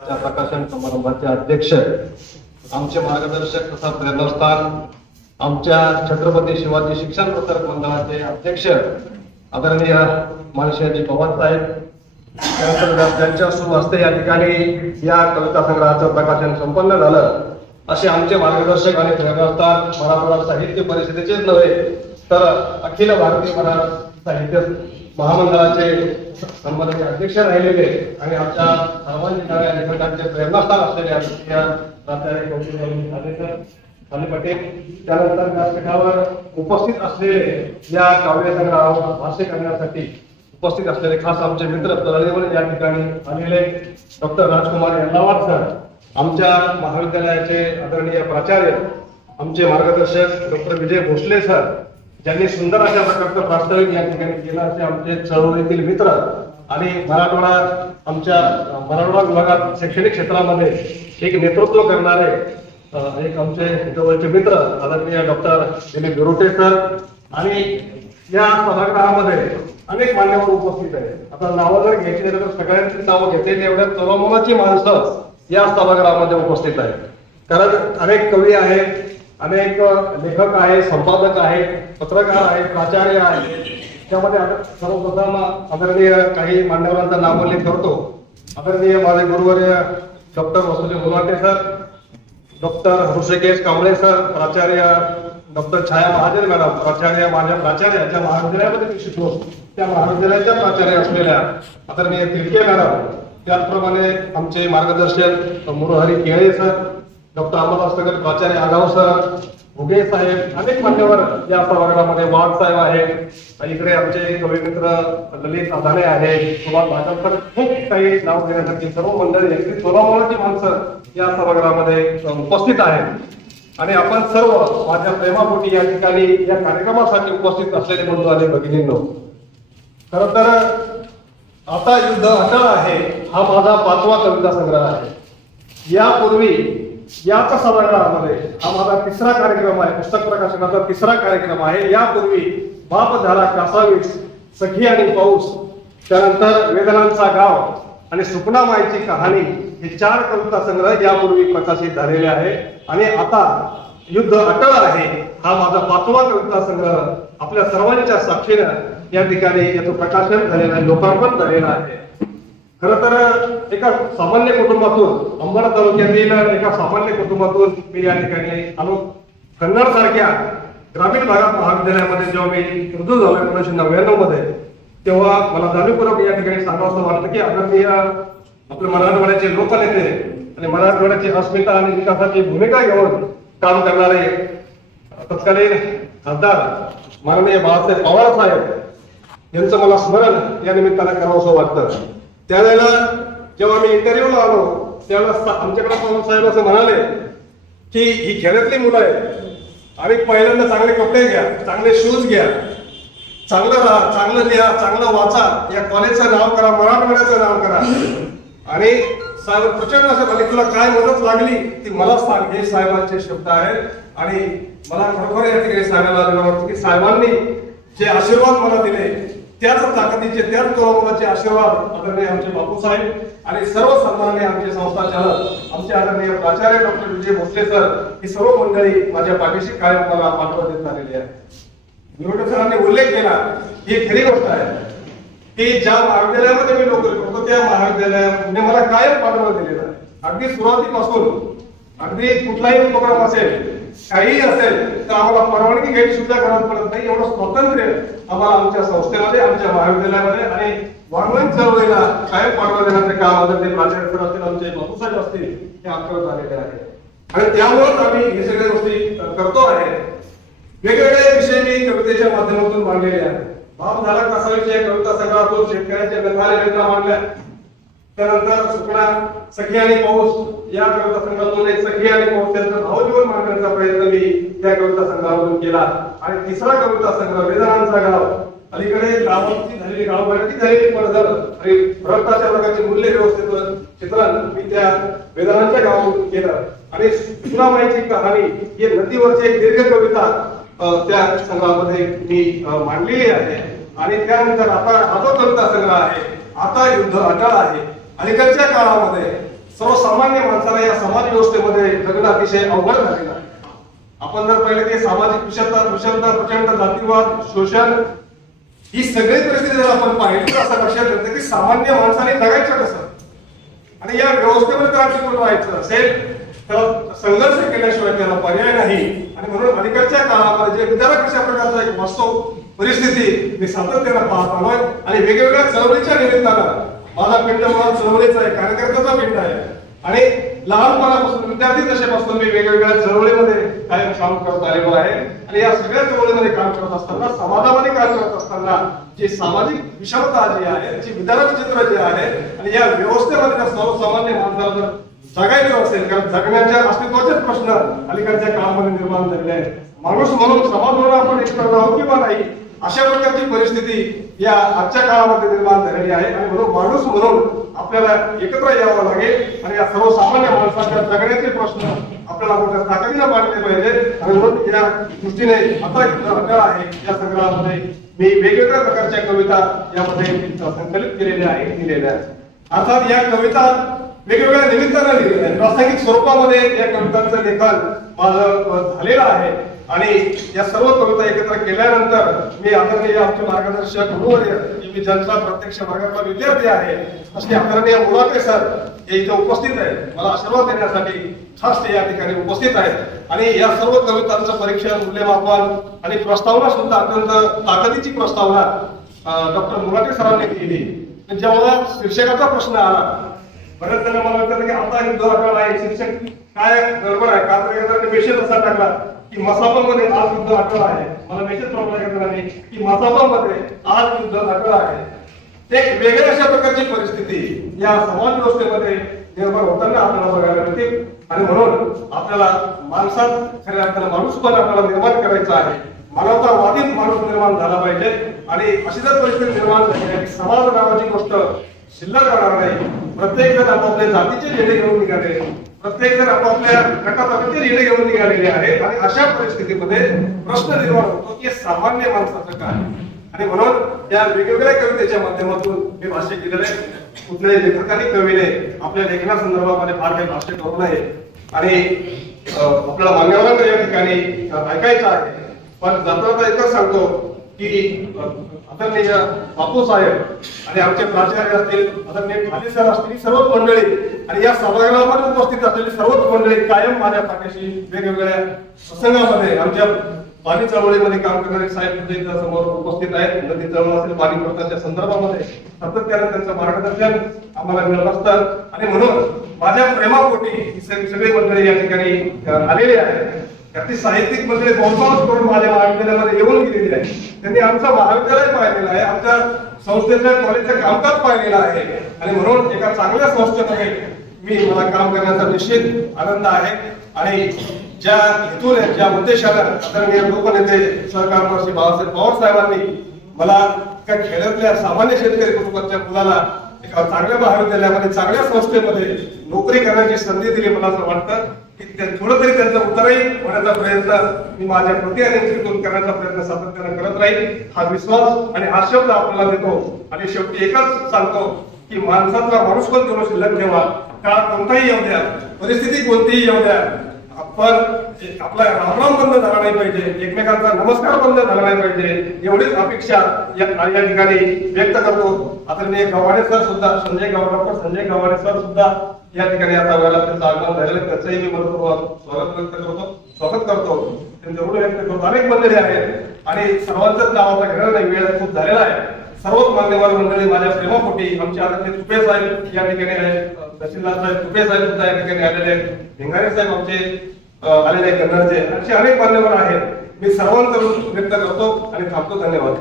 प्रकाशन समारंभाचे अध्यक्ष, आमचे मार्गदर्शक तथा प्रेरणास्थान, आमच्या छत्रपती शिवाजी शिक्षण प्रसारक मंडळाचे अध्यक्ष आदरणीय मानशेजी पवार साहेब, त्यानंतर त्यांच्या शुभ हस्ते या ठिकाणी या कविता संग्रहाचं प्रकाशन संपन्न झालं. असे आमचे मार्गदर्शक आणि प्रेरणास्थान मराठवाडा साहित्य परिषदेचेच नव्हे तर अखिल भारतीय मराठी साहित्य महामंडळाचे सन्माननीय अध्यक्ष राहिलेले आणि आमच्या सर्वांच्या लेखकांचे प्रेरणास्थान असलेले आदरणीय प्राचार्य कौशल पटेल, त्यानंतर व्यासपीठावर उपस्थित असलेले या काव्यसंग्रहावर भाष्य करण्यासाठी उपस्थित असलेले खास आमचे मित्र तळेवर या ठिकाणी आलेले डॉक्टर राजकुमार यल्लावाड सर, आमच्या महाविद्यालयाचे आदरणीय प्राचार्य, आमचे मार्गदर्शक डॉक्टर विजय भोसले सर, ज्यांनी सुंदर अशा प्रकारचं प्रास्ताविक या ठिकाणी केलं, असे आमचे चळवळीतील मित्र आणि मराठवाडा विभागात शैक्षणिक क्षेत्रामध्ये एक नेतृत्व करणारे एक आमचे जवळचे मित्र आदरणीय डॉक्टर दिलीप बिरोटे सर आणि या सभागृहामध्ये अनेक मान्यवर उपस्थित आहेत. आता नावं जर घ्यायची तर सगळ्यांची नावं घेते एवढ्या तरुणाची माणसं या सभागृहामध्ये उपस्थित आहेत. कारण अनेक कवी आहेत, अनेक लेखक आहेत, संपादक आहेत, पत्रकार आहेत, प्राचार्य आहेत. त्यामध्ये सर्वप्रथम आदरणीय काही मान्यवरांचा नामोल्लेख करतो. आदरणीय माझे गुरुवर्य doctor Vasudev Gunwante sir, doctor Rishikesh Kamble sir, प्राचार्य डॉक्टर छाया महाजन मॅडम, प्राचार्य माझ्या प्राचार्य ज्या महाविद्यालयामध्ये मी शिकलो त्या महाविद्यालयाच्या प्राचार्य असलेल्या आदरणीय तिलके मॅडम, त्याचप्रमाणे आमचे मार्गदर्शक मुरहरी केळे सर, डॉक्टर अमरदास सगर, प्राचार्य आगाव सर, भुगे साहेब, अनेक मान्यवर या सभागृहामध्ये, वाघ साहेब आहेत, इकडे आमचे कवी मित्र ललित अधाणे आहेत, सुभाष भाजपकर, खूप काही नाव घेण्यासाठी सर्व मंडळी अगदी सोलापूरची माणसं या सभागृहामध्ये उपस्थित आहेत आणि आपण सर्व माझ्या प्रेमापोटी या ठिकाणी या कार्यक्रमासाठी उपस्थित असलेले बंधू आणि भगिनींनो, खर तर आता युद्ध अटळ आहे हा माझा 5वा कविता संग्रह आहे. यापूर्वी याच सभागृहामध्ये हा माझा 3रा कार्यक्रम आहे, पुस्तक प्रकाशनाचा 3रा कार्यक्रम आहे. यापूर्वी बाप झाला कासावीस, सखी आणि पाऊस, त्यानंतर वेदनांचा गाव आणि सुपनामाईची कहाणी हे 4 कविता संग्रह यापूर्वी प्रकाशित झालेले आहे. आणि आता युद्ध अटळ आहे हा माझा 5वा कविता संग्रह आपल्या सर्वांच्या साक्षीने या ठिकाणी याचं प्रकाशन झालेलं आहे, लोकार्पण झालेलं आहे. खर तर एका सामान्य कुटुंबातून, अंबड तालुक्यातील एका सामान्य कुटुंबातून मी या ठिकाणी आलो. कन्नड सारख्या ग्रामीण भागात महाविद्यालयामध्ये जेव्हा मी रुजू झालो 1999 मध्ये, तेव्हा मला जाणीवपूर्वक या ठिकाणी सांगावं वाटलं की आदरणीय आपल्या मराठवाड्याचे लोकनेते आणि मराठवाड्याची अस्मिता आणि विकासाची भूमिका घेऊन काम करणारे तत्कालीन खासदार माननीय बाळासाहेब पवार साहेब यांचं मला स्मरण या निमित्तानं करावंसं वाटतं. त्यावेळेला जेव्हा मी इंटरव्ह्यूला आलो त्यावेळेला आमच्याकडे पवार साहेब असं म्हणाले की ही खेड्यातली मुलं आहेत आणि पहिल्यांदा चांगले कपडे घ्या, चांगले शूज घ्या, चांगलं राहा, चांगलं लिहा, चांगलं वाचा, या कॉलेजचं नाव करा, मराठवाड्याचं नाव करा. आणि साहेब प्रचंड असं झाले, तुला काय मदत लागली ती मला सांग, हे साहेबांचे शब्द आहेत. आणि मला खरोखर या ठिकाणी सांगायला आलेलं वाटतं की साहेबांनी जे आशीर्वाद मला दिले त्याच ताकदीचे, त्याच तोरणाचे आशीर्वाद आदरणीय आमचे बापूसाहेब आणि सर्व सन्माननीय आमचे संस्थाचालक, आमचे आदरणीय प्राचार्य डॉक्टर विजय भोसले सर, ही सर्व मंडळी माझ्या पाठीशी कायम मला पाठबळ देत आलेली आहे. बिरोटे सरांनी उल्लेख केला ही खरी गोष्ट आहे की ज्या महाविद्यालयामध्ये मी नोकरी करतो त्या महाविद्यालयाने मला कायम पाठबळ दिलेलं आहे. अगदी सुरुवातीपासून अगदी कुठलाही उपक्रम असेल, काही असेल तर आम्हाला परवानगी घ्यायची सुद्धा गरज पडत नाही. एवढं स्वातंत्र्य आम्हाला आमच्या संस्थेमध्ये, आमच्या महाविद्यालयामध्ये आणि वाङ्मय चळवळीला कायम पाठबळ देण्याचे काम आदरणीय प्राचार्य सर असतील, आमचे बापूसाहेब असतील, हे आमच्यावर झालेले आहे. आणि त्यामुळेच आम्ही हे सगळ्या गोष्टी करतो आहे. वेगवेगळे विषय मी कवितेच्या माध्यमातून मांडलेले आहेत. बाप झाला कासावीच्या कविता संग्रहातून शेतकऱ्यांच्या व्यथा वेदना मांडल्या, त्यानंतर सुपना, सखी आणि पाऊस या कविता संग्रहातून एक सखी आणि पाऊस त्यांचं भावजीवन मांडण्याचा प्रयत्न मी त्या कविता संग्रहातून केला. आणि 3रा कविता संग्रह वेदनांचा गाव, अलीकडे गावाची झालेली गावगाड्याची झालेली पडझड आणि रक्ताच्या प्रकारचे मूल्य व्यवस्थेचं चित्रण मी त्या वेदनांच्या गावातून केलं. आणि सुपनामाईची कहाणी ही नदीवरची एक दीर्घ कविता त्या संग्रहामध्ये मी मांडलेली आहे. आणि त्यानंतर आता हा जो कविता संग्रह आहे, आता युद्ध अटळ आहे, अलीकडच्या काळामध्ये सर्वसामान्य माणसाला या समाज व्यवस्थेमध्ये जगणं अतिशय अवघड झालेलं आहे. आपण जर पहिले ते सामाजिक विषमता, प्रचंड जातीवाद, शोषण ही सगळी परिस्थिती जर आपण पाहिली तर असं लक्षात येतं की सामान्य माणसाने जगायचं कसं आणि या व्यवस्थेमध्ये जर टिकून राहायचं असेल तर संघर्ष केल्याशिवाय त्याला पर्याय नाही. आणि म्हणून अलीकडच्या काळामध्ये जे विचार कशा प्रकारचा एक वास्तव परिस्थिती मी सातत्यानं पाहत आलोय आणि वेगवेगळ्या चळवळीच्या निमित्तानं माझा पिंड मुळात चळवळीचा आहे, कार्यकर्त्याचा पिंड आहे आणि लहानपणापासून विद्यार्थी दशेपासून मी वेगवेगळ्या चळवळीमध्ये कायम काम करत आलेलो आहे. आणि या सगळ्या चळवळीमध्ये काम करत असताना, समाजामध्ये काम करत असताना जी सामाजिक विषमता जी आहे, त्याची विदारक चित्र जे आहे आणि या व्यवस्थेमध्ये सर्वसामान्य माणसाला जर जगायचं असेल, कारण जगण्याच्या अस्तित्वाचे प्रश्न अलीकडच्या काळामध्ये निर्माण झालेले आहेत. माणूस म्हणून, समाज म्हणून आपण एकत्र राहू किंवा नाही अशा प्रकारची परिस्थिती या आजच्या काळामध्ये निर्माण झालेली आहे. आणि म्हणून माणूस म्हणून आपल्याला एकत्र यावं लागेल आणि या सर्वसामान्य माणसाच्या जगण्याचे प्रश्न आपल्याला मोठ्या ताकदीने मांडले पाहिजे. आणि म्हणून या दृष्टीने आता अडथळा आहे या संग्रहामध्ये मी वेगवेगळ्या प्रकारच्या कविता यामध्ये संकलित केलेल्या आहेत, लिहिलेल्या आहेत. अर्थात या कविता वेगवेगळ्या निमित्तानं लिहिलेल्या आहेत. प्रासंगिक स्वरूपामध्ये या कवितांचं लेखन माझं झालेलं आहे आणि या सर्व कविता एकत्र केल्यानंतर मी आदरणीय आमचे मार्गदर्शक गुरुवर्य मी ज्यांचा प्रत्यक्ष वर्गातला विद्यार्थी आहे असे आदरणीय मुलाटे सर हे इथे उपस्थित आहेत. मला आशीर्वाद देण्यासाठी खास ते या ठिकाणी उपस्थित आहेत. आणि या सर्व कवितांचं परीक्षण, मूल्यमापन आणि प्रस्तावना सुद्धा अत्यंत ताकदीची प्रस्तावना डॉक्टर मुलाटे सरांनी केली. जेव्हा शीर्षकाचा प्रश्न आला, बरेच जण मला म्हणतात की आता युद्ध अटळ आहे, शीर्षक काय गडबड आहे का, तर मेसेज असा टाकला की मसापमध्ये आज युद्ध अटळ आहे. मला मेसेज प्रॉब्लेम नाही की मसापमध्ये आज युद्ध अटळ आहे. एक वेगळ्या अशा प्रकारची परिस्थिती या समाज व्यवस्थेमध्ये निर्माण होताना आपल्याला बघायला मिळते. आणि म्हणून आपल्याला माणसात खऱ्या अर्थानं माणूस पण आपल्याला निर्माण करायचा आहे. मानवतावादी माणूस निर्माण झाला पाहिजे. आणि अशी जर परिस्थिती निर्माण झाली आहे की समाज नावाची गोष्ट शिल्लक राहणार नाही. प्रत्येक जण आपापल्या जातीचे झेंडे घेऊन निघाले, प्रत्येक जण आपापल्या गटातटाचे झेंडे घेऊन निघालेले आहेत. आणि अशा परिस्थितीमध्ये प्रश्न निर्माण होतो की सामान्य माणसाचं काय. आणि म्हणून या वेगवेगळ्या कवितेच्या माध्यमातून हे भाष्य केलेले आहे. कुठल्याही लेखकाने कवीने आपल्या लेखनासंदर्भामध्ये फार काही भाष्य करू नये आणि आपल्याला मान्यवरांना या ठिकाणी ऐकायचं आहे. पण जाता एकच सांगतो की आदरणीय बापू साहेब आणि आमचे प्राचार्य असतील, आदरणीय खाली सर असतील, सर्वच मंडळी आणि या सभागृहामध्ये उपस्थित असलेली सर्वच मंडळी कायम माझ्या पाठीशी वेगवेगळ्या प्रसंगामध्ये आमच्या पाणी चळवळीमध्ये काम करणारे साहेब सुद्धा समोर उपस्थित आहेत. नदी चळवळ असेल, पाणी प्रश्नाच्या संदर्भामध्ये सातत्याने त्यांचं मार्गदर्शन आम्हाला मिळत असतं. आणि म्हणून माझ्या प्रेमापोटी ही सगळी मंडळी या ठिकाणी आलेली आहे. त्याची साहित्यिक मंडळी बहुतांश करून माझ्या महाविद्यालयामध्ये येऊन गेलेली आहे. त्यांनी आमचं महाविद्यालय पाहिलेलं आहे, आमच्या संस्थेच्या कॉलेजचं कामकाज पाहिलेलं आहे. आणि म्हणून एका चांगल्या संस्थेमध्ये मला काम करण्याचा निश्चित आनंद आहे. आणि ज्या हेतूने, ज्या उद्देशाने आदरणीय लोकनेते सहकार श्री बाळासाहेब पवार साहेबांनी मला एका खेड्यातल्या सामान्य शेतकरी कुटुंबाच्या मुलाला एका चांगल्या महाविद्यालयामध्ये, चांगल्या संस्थेमध्ये नोकरी करण्याची संधी दिली, मला असं वाटतं की थोडं तरी त्यांचं उत्तरही होण्याचा प्रयत्न मी माझ्या कृती आणि नेतृत्वातून करण्याचा प्रयत्न सातत्याने करत राहील. हा विश्वास आणि हा शब्द आपल्याला देतो. आणि शेवटी एकच सांगतो की माणसाचा माणूस पण तेवढं शिल्लक ठेवा. काळ कोणताही येऊ द्या, परिस्थिती कोणतीही येऊ द्या, आपण आपला रामराम बंद झाला नाही पाहिजे, एकमेकांचा नमस्कार बंद झाला नाही पाहिजे, एवढीच अपेक्षा या ठिकाणी व्यक्त करतो. आदरणीय गव्हाणे सर सुद्धा, डॉक्टर संजय गव्हाणे सर सुद्धा या ठिकाणी आता वेळेला त्यांचं आगमन झालेलं, त्याचंही मी स्वागत करतो. त्यांचं ऋण व्यक्त करतो. अनेक मंडळी आहेत आणि सर्वांचंच नावाचा घेणार नाही, वेळ खूप झालेला आहे. सर्वच मान्यवर मंडळी माझ्या प्रेमापोटी, आमचे आदरणीय तुपे साहेब या ठिकाणी आहेत, तहसीलदार साहेब तुपे साहेब सुद्धा या ठिकाणी आलेले आहेत, भिंगारे साहेब आमचे आलेले कन्नडचे, असे अनेक मान्यवर आहेत. मी सर्वांचा ऋण व्यक्त करतो आणि थांबतो. धन्यवाद.